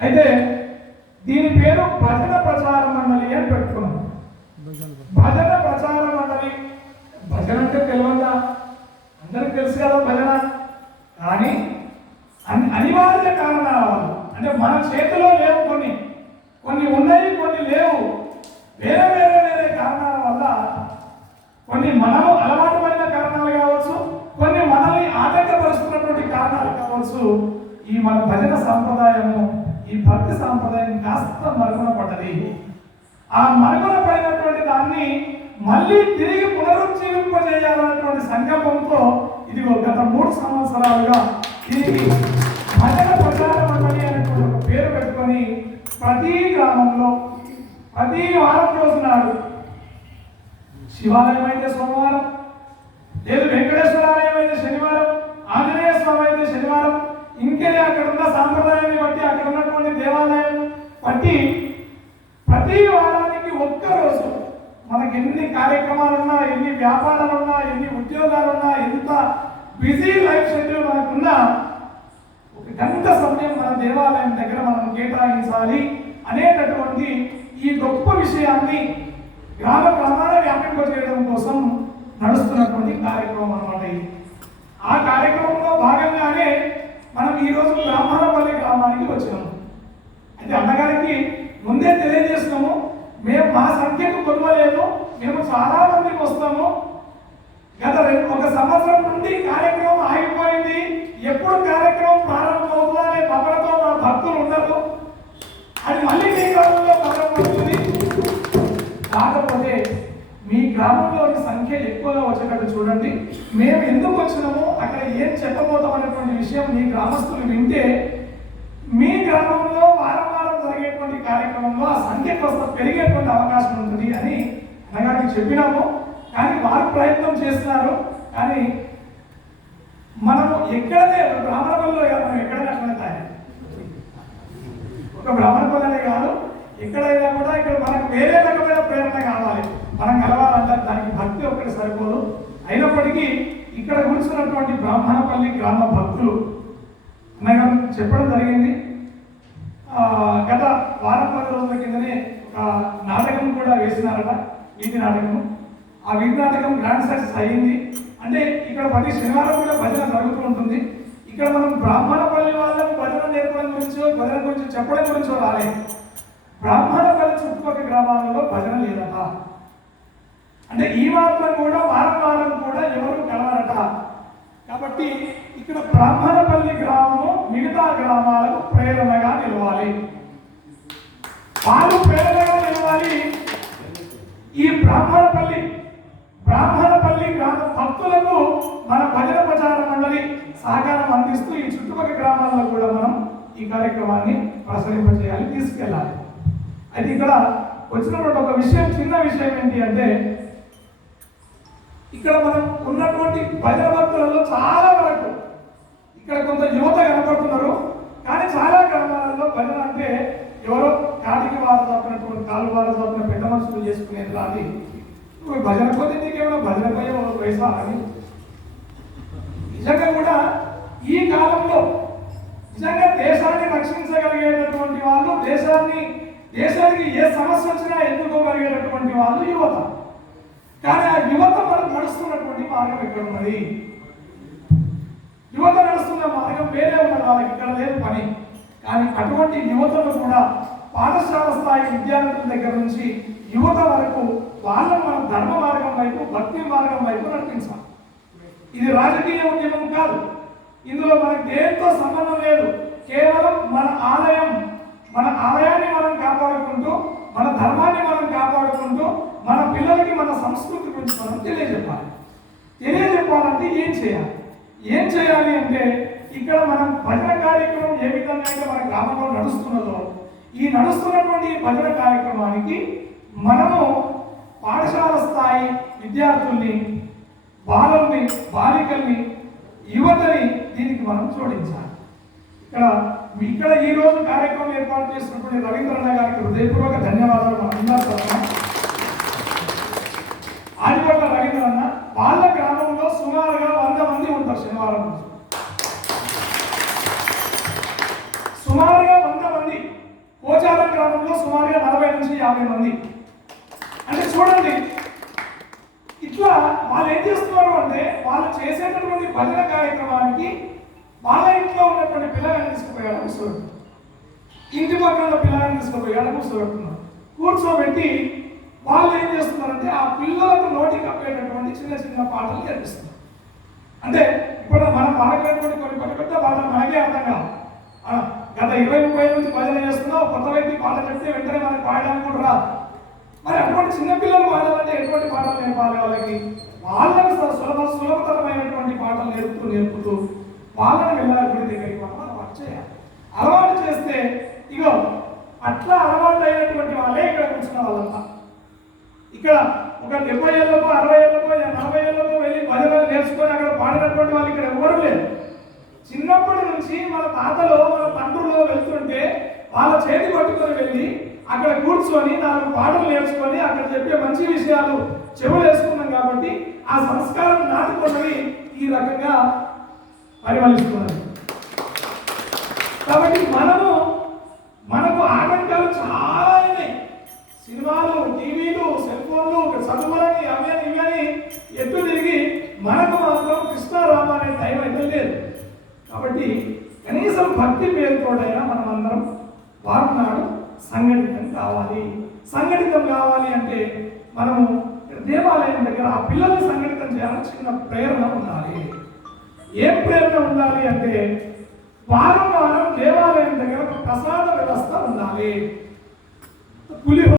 అయితే దీని పేరు భజన ప్రచార మండలి అని పెట్టుకున్నాం. భజన ప్రచార మండలి. భజన అంటే తెలియదా? అందరికి తెలుసు కదా భజన. కానీ అనివార్య కారణాల వల్ల, అంటే మన చేతిలో లేవు, కొన్ని ఉన్నాయి, కొన్ని లేవు, వేరే వేరే వేరే కారణాల వల్ల, కొన్ని మనము అలవాటు పడిన కారణాలు కావచ్చు, కొన్ని మనల్ని ఆటంకపరుస్తున్నటువంటి కారణాలు కావచ్చు, ఈ మన భజన సాంప్రదాయము, ఈ భక్తి సాంప్రదాయం కాస్త మరుగున పడ్డది. ఆ మరుగున పడినటువంటి దాన్ని మళ్ళీ తిరిగి పునరుజ్జీవింపజేయాలన్నటువంటి సంకల్పంతో ఇది గత 3 సంవత్సరాలుగా దీనికి భజన ప్రచార మండలి అనేటువంటి ఒక పేరు పెట్టుకొని ప్రతి గ్రామంలో ప్రతి వారం రోజు నాడు, శివాలయం అయితే సోమవారం, లేదు వెంకటేశ్వర ఆలయం అయితే శనివారం, ఆంజనేయ స్వామి అయితే శనివారం, ఇంకే అక్కడ ఉన్న సాంప్రదాయాన్ని బట్టి అక్కడ ఉన్నటువంటి దేవాలయం బట్టి ప్రతి వారానికి ఒక్కరోజు మనకి ఎన్ని కార్యక్రమాలున్నా, ఎన్ని వ్యాపారాలున్నా, ఎన్ని ఉద్యోగాలున్నా, ఎంత బిజీ లైఫ్ షెడ్యూల్ మనకున్నా 1 గంట సమయం మన దేవాలయం దగ్గర మనం కేటాయించాలి అనేటటువంటి ఈ గొప్ప విషయాన్ని గ్రామ గ్రామాల వ్యాపింపజేయడం కోసం నడుస్తున్నటువంటి కార్యక్రమం అన్నమాట ఇది. ఆ కార్యక్రమంలో భాగంగానే మనం ఈరోజు బ్రాహ్మణపల్లి గ్రామానికి వచ్చినాము. అయితే అన్నగారికి ముందే తెలియజేస్తున్నాము, మేము మా సంఖ్యకు కొలవలేదు, మేము చాలా మందికి వస్తాము. గత 1 సంవత్సరం నుండి కార్యక్రమం ఆగిపోయింది, ఎప్పుడు కార్యక్రమం ప్రారంభమవుతుందా అనే తపనతో మా భక్తులు ఉండరు. అది మళ్ళీ మీ గ్రామంలో ప్రారంభమవుతుంది. కాకపోతే మీ గ్రామంలోని సంఖ్య ఎక్కువగా వచ్చేటట్టు చూడండి. మేము ఎందుకు వచ్చినామో, అక్కడ ఏం చెప్పబోతాం అనేటువంటి విషయం మీ గ్రామస్తులు వింటే మీ గ్రామంలో వారం వారం జరిగేటువంటి కార్యక్రమంలో ఆ సంఖ్య కొంత పెరిగేటువంటి అవకాశం ఉంటుంది అని అన్నగారికి చెప్పినాము. కానీ వారు ప్రయత్నం చేస్తున్నారు. కానీ మనము ఎక్కడనే ఒక బ్రాహ్మణపల్లిలో కాదు, మనం ఎక్కడైనా అట్లనే తయారు, ఒక బ్రాహ్మణపల్లినే కాదు, ఎక్కడైనా కూడా ఇక్కడ మనకు వేరే రకమైన ప్రేరణ కావాలి. మనం కలవాలంటే దానికి భక్తి ఒక్కటి సరిపోదు. అయినప్పటికీ ఇక్కడ కూర్చున్నటువంటి బ్రాహ్మణపల్లి గ్రామ భక్తులు అన్నగారు చెప్పడం జరిగింది. గత వారం 10 రోజుల కిందనే ఒక నాటకం కూడా వేసినారట, వీధి నాటకము. ఆ వీధి నాటకం గ్రాండ్ సక్సెస్ అయ్యింది. అంటే ఇక్కడ ప్రతి శనివారం కూడా భజన జరుగుతూ ఉంటుంది. ఇక్కడ మనం బ్రాహ్మణపల్లి వాళ్ళకు భజన నేర్పడం గురించో, భజన గురించి చెప్పడం గురించో రాలేదు. బ్రాహ్మణపల్లి చుట్టుపక్కల గ్రామాలలో భజన లేదట. అంటే ఈ మాత్రం కూడా వారం వారం కూడా ఎవరు కలవరట. కాబట్టి ఇక్కడ బ్రాహ్మణపల్లి గ్రామము మిగతా గ్రామాలకు ప్రేరణగా నిలవాలి. వాళ్ళు ప్రేరణగా నిలవాలి. ఈ బ్రాహ్మణపల్లి గ్రామ భక్తులకు మన భజన ప్రచార మండలి సహకారం అందిస్తూ ఈ చుట్టుపక్కల గ్రామాల్లో కూడా మనం ఈ కార్యక్రమాన్ని ప్రసరింపజేయాలి, తీసుకెళ్ళాలి. అయితే ఇక్కడ వచ్చినటువంటి ఒక విషయం, చిన్న విషయం ఏంటి అంటే, ఇక్కడ మనం ఉన్నటువంటి భజన భక్తులలో చాలా వరకు ఇక్కడ కొంత యువత కనపడుతున్నారు. కానీ చాలా గ్రామాలలో భజన అంటే ఎవరో కాటికి వారు తప్పినటువంటి కాలు వారు తప్పిన పెద్ద మనుషులు చేసుకునేది లాంటి, భజన పోతే నీకేమైనా భజన పోయే పైసా అని. నిజంగా కూడా ఈ కాలంలో నిజంగా దేశాన్ని రక్షించగలిగేటటువంటి వాళ్ళు, దేశానికి ఏ సమస్య వచ్చినా ఎదుర్కోగలిగేటటువంటి వాళ్ళు యువత. కానీ ఆ యువత మనకు నడుస్తున్నటువంటి మార్గం ఎక్కడ ఉన్నది? యువత నడుస్తున్న మార్గం వేరే ఉన్నది, వాళ్ళకి ఇక్కడ లేదు పని. కానీ అటువంటి యువతను కూడా పాఠశాల స్థాయి విద్యార్థుల దగ్గర నుంచి యువత వరకు వాళ్ళను మనం ధర్మ మార్గం వైపు, భక్తి మార్గం వైపు నడిపించాలి. ఇది రాజకీయ ఉద్యమం కాదు. ఇందులో మనకు దేంతో సంబంధం లేదు. కేవలం మన ఆలయాన్ని మనం కాపాడుకుంటూ, మన ధర్మాన్ని మనం కాపాడుకుంటూ, మన పిల్లలకి మన సంస్కృతి గురించి మనం తెలియజెప్పాలంటే ఏం చేయాలి అంటే, ఇక్కడ మనం భజన కార్యక్రమం ఏ విధంగా అయితే మన గ్రామంలో నడుస్తున్నదో, ఈ నడుస్తున్నటువంటి భజన కార్యక్రమానికి మనము పాఠశాల స్థాయి విద్యార్థుల్ని, బాలికల్ని, యువతని దీనికి మనం జోడించాలి. ఇక్కడ ఈ రోజు కార్యక్రమం ఏర్పాటు చేసినటువంటి రవీంద్రన్న గారికి హృదయపూర్వక ధన్యవాదాలు. మనందరి తరఫున ఆదిపట్ల రవీంద్రన్న వాళ్ళ గ్రామంలో సుమారుగా 100 మంది ఉంటారు. శనివారం రోజు సుమారుగా 100 మంది పోచారం గ్రామంలో సుమారుగా 40 నుంచి 50 మంది. అంటే చూడండి, ఇట్లా వాళ్ళు ఏం చేస్తున్నారు అంటే వాళ్ళు చేసేటటువంటి భజన కార్యక్రమానికి వాళ్ళ ఇంట్లో ఉన్నటువంటి పిల్లగాన్ని తీసుకుపోయాడు కూర్చోబెట్టి, ఇంటి పక్కన పిల్లగాన్ని తీసుకుపోయాడు కూర్చోబెడుతున్నారు. కూర్చోబెట్టి వాళ్ళు ఏం చేస్తున్నారంటే ఆ పిల్లలకు నోటికి కప్పేటటువంటి చిన్న చిన్న పాటలు నేర్పిస్తున్నారు. అంటే ఇప్పుడు మనం పాడేటటువంటి కొన్ని పెద్ద పాటలు మనకే అర్థం కావు. గత 20-30 నుంచి భజన చేస్తున్నావు, కొత్త వ్యక్తి పాట చెప్తే వెంటనే మనకి పాడడానికి కూడా రాదు. మరి అటువంటి చిన్నపిల్లలు పాడాలంటే ఎటువంటి పాటలు నేర్పాలి వాళ్ళకి? వాళ్ళకి సులభతరమైనటువంటి పాటలు నేర్పుతూ వాళ్ళని వెళ్ళాలి గుడి దగ్గరికి మనం అలవాటు చేయాలి. అలవాటు చేస్తే ఇగో అట్లా అలవాటు అయినటువంటి వాళ్ళే ఇక్కడ కూర్చున్న వాళ్ళంతా. ఇక్కడ ఒక 70 ఏళ్ళకో 60 ఏళ్ళకో 40 ఏళ్ళకో వెళ్ళి భజన నేర్చుకొని అక్కడ పాడినటువంటి వాళ్ళు ఇక్కడ ఎవరు లేరు. చిన్నప్పటి నుంచి మన తాతలో మన తండ్రులో వెళ్తుంటే వాళ్ళ చేతి పట్టుకొని వెళ్ళి అక్కడ కూర్చొని 4 పాటలు నేర్చుకొని అక్కడ చెప్పే మంచి విషయాలు చెవులు వేసుకున్నాం కాబట్టి ఆ సంస్కారం నాటుకున్నవి ఈ రకంగా పరిమళిస్తున్నది. కాబట్టి మనకు ఆటంకాలు చాలా ఉన్నాయి. సినిమాలు, టీవీలు, సెల్ ఫోన్లు, చదువులని అవి ఇవని ఎత్తు తిరిగి మనకు మాత్రం కృష్ణారామ అనే టైం అయితే లేదు. కాబట్టి కనీసం భక్తి పేరుతోడైనా మనం అందరం వారునాడు సంఘటితం కావాలి. సంఘటితం కావాలి అంటే మనము దేవాలయం దగ్గర ఆ పిల్లల్ని సంఘటితం చేయాలని చిన్న ప్రేరణ ఉండాలి. ఏం ప్రేరణ ఉండాలి అంటే వారం దేవాలయం దగ్గర ప్రసాద వ్యవస్థ ఉండాలి. పులిహోర